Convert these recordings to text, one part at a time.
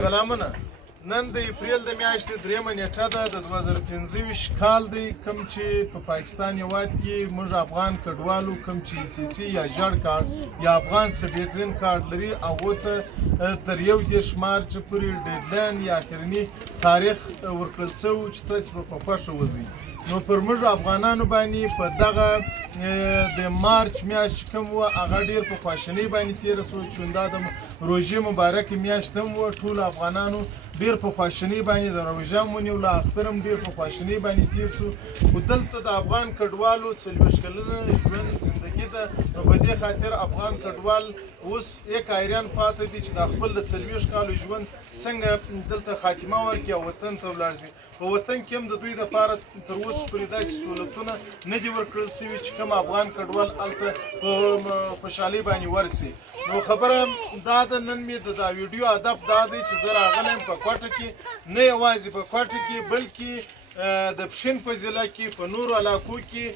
سلامونه. نن د اپریل د میاشتې 3 نیټه ده د 2025 کال دی، کوم چې په پاکستان هیواد کې موږ افغان کډوالو کوم چې سیاسي یا ژړ کارت یا افغان سټیزن کارت لري هغو ته تر 31 مارچ پورې ډیډلاین یا اخرني تاریخ ورکړل شوی چې تاسو په خوښه وځئ. نو پر موږ افغانانو باندې په دغه د مارچ میاشت کوم و هغه ډیر په خواشینۍ باندې تېره شوه چې دا د روژې مبارکې میاشت هم وه. ټولو افغانانو ډیر په خواشینۍ باندې د روژه هم ونیوله، اختر هم ډیر په خواشینۍ باندې تېر شو. خو دلته د افغان کډوالو 40 کلنه ژوند زندګي ده. نو په دې خاطر افغان کډوال اوس یک حیران پاتې دي چې د خپل د 40 کالو ژوند څنګه دلته خاتمه ورکړي او وطن ته ولاړ شي. په وطن کې هم د دوی دپاره تر اوسه پورې داسې سهولتونه نه دي ورکړل شوي چې کوم افغان کډوال هلته په خوشحالۍ باندې ورسي. نو خبره دا ده، نن مې د دا ویډیو هدف دا دی چې زه راغلی یم په کوټه کې، نه یوازې په کوټه کې بلکې د پښین په ضلع کې په نورو علاقو کې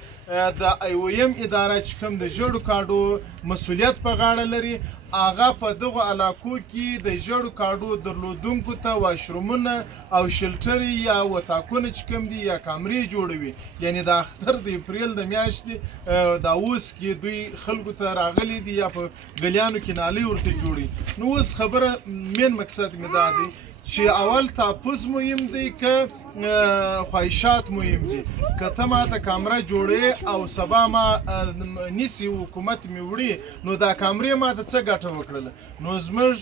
د IOM اداره چې کوم د ژړو کاډو مسؤلیت په غاړه لري، هغه په دغو علاقو کې د ژړو کاډو درلودونکو ته واشرومونه او شلټرې یا وطاقونه چې کوم دي یا کامرې جوړوي. یعنی د اختر د اپریل د میاشتې دا اوس کې دوی خلکو ته راغلي دي یا په ګلیانو کې نالۍ ورته جوړوي. نو اوس خبره مین مقصد مې دا دی چې اول تحفظ مهم دی که خواهشات مهم دي. که ته ماته کامره جوړې او سبا ما نیسي حکومت مې وړي، نو دا کامرې ماته څه ګټه وکړله؟ نو زموږ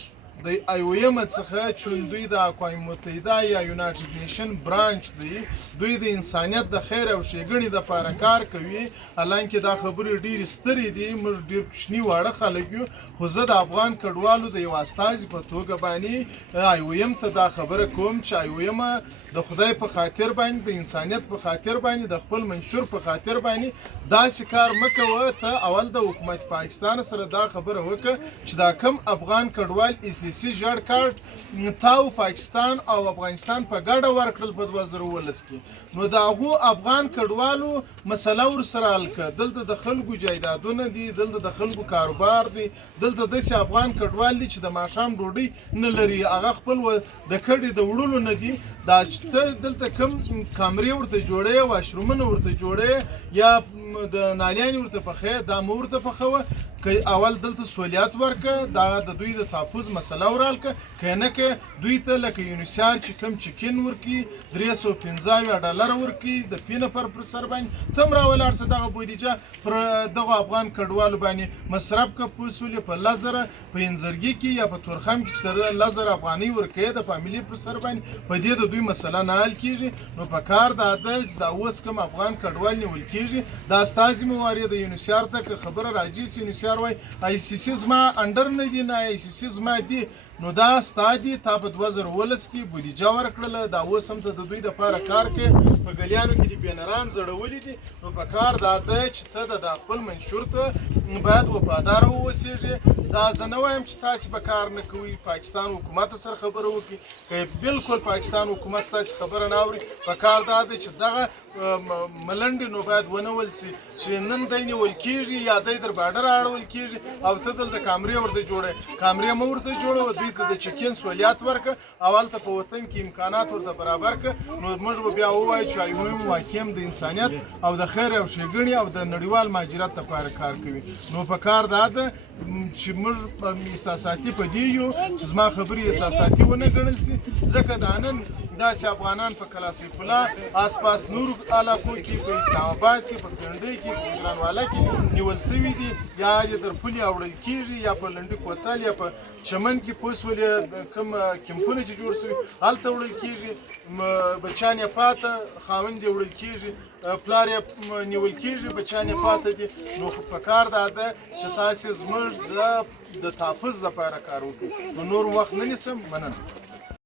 د IOM څخه چې دوی د اقوام متحده یا یونایټډ نیشن برانچ دی، دوی د انسانیت د خیر او ښېګڼې دپاره کار کوي. حالانکه دا خبرې ډېرې سترې دي، موږ ډېر کوچني واړه خلک یو، خو زه د افغان کډوالو د یو استازي په توګه باندې IOM ته دا خبره کوم چې IOM د خدای په خاطر باندې، د انسانیت په خاطر باندې، د خپل منشور په خاطر باندې داسې کار مه کوه. ته اول د حکومت پاکستان سره دا خبره وکړه چې دا کم افغان کډوال ECC ژړ کارت تاو پاکستان او افغانستان په ګډه ورکړل په 2019 کې. نو د هغو افغان کډوالو مسله ورسره حل کړه. دلته د خلکو جایدادونه دي، دلته د خلکو کاروبار دی، دلته داسې افغان کډوال دي چې د ماښام ډوډۍ نه لري، هغه خپل د کډې د وړلو نه دي. دا چې ته دلته کوم کامرې ورته جوړې، واشرومونه ورته جوړې یا د نالیانې ورته پخې، دا مه ورته پخوه. که اول دلته سہولیات ورکړه، دا د دوی د تحفظ مسله ورحل کړه. که نه که دوی ته لکه یونیسار چې کوم چکین ورکړي $315 ورکړي د فی نفر پر سر باندې، ته هم راولاړ شه دغه بودیجه پر دغو افغان کډوالو باندې مصرف کړه. په اصول په 1000 په انځرګي کې یا په تورخم کې چې 1000 افغانۍ ورکوي د فامیلي پر سر باندې، په دې د دوی مسله نه حل کېږي. نو په کار دا ده دا اوس کوم افغان کډوال نیول کېږي، دا استازي مو وارې د یونیسار ته که خبره راځي چې یونیسار وای ICC زما انډر نه دي، نه ICC زما دي، نو دا ستا دي. تا په 2019 کې بودیجه ورکړله، دا اوس هم ته د دوی دپاره کار کوي. په ګلیانو کې دي بینران زړولي دي. نو په کار دا ده چې ته د خپل منشور ته باید وفاداره واوسېږې. دا زه نه وایم چې تاسې به کار نه کوئ، پاکستان حکومت سره خبره وکړئ. که بلکل پاکستان حکومت ستاسې خبره نه اوري، په کار دا دی چې دغه ملنډې نو باید ونول سي چې نن دی نیول کېږي یا دی در باډر اړول کېږي او ته دلته کامرې ورته جوړوې. کامرې مه ورته جوړوه، دوی ته د چکین سہولیات ورکړه، اول ته په وطن کې امکانات ورته برابر کړه. نو موږ به بیا ووایو چې IOM واقعا د انسانیت او د خیر او ښېګڼې او د نړیوال مهاجرت لپاره کار کوي. نو په کار دا ده چې موږ احساساتي په دې یو چې زما خبرې احساساتي ونه ګڼل سي، ځکه دا نن داسې افغانان په کلاسیف الله آس پاس نور علاقو کې، په اسلام آباد کې، په پنډۍ کې، په ګرانواله کې نیول سوي دي، یا یې در پولې اوړل کېږي، یا په لنډي کوتل یا په چمن کې پوس ولې کوم کمپونه چې جوړ سوي هلته وړل کېږي. بچیان یې پاته، خاوند یې وړل کېږي، پلار یې نیول کېږي، بچیان یې پاته دي. نو په کار دا ده چې تاسې زموږ د تحفظ لپاره کار وکړئ. نو نور وخت نه نیسم، مننه.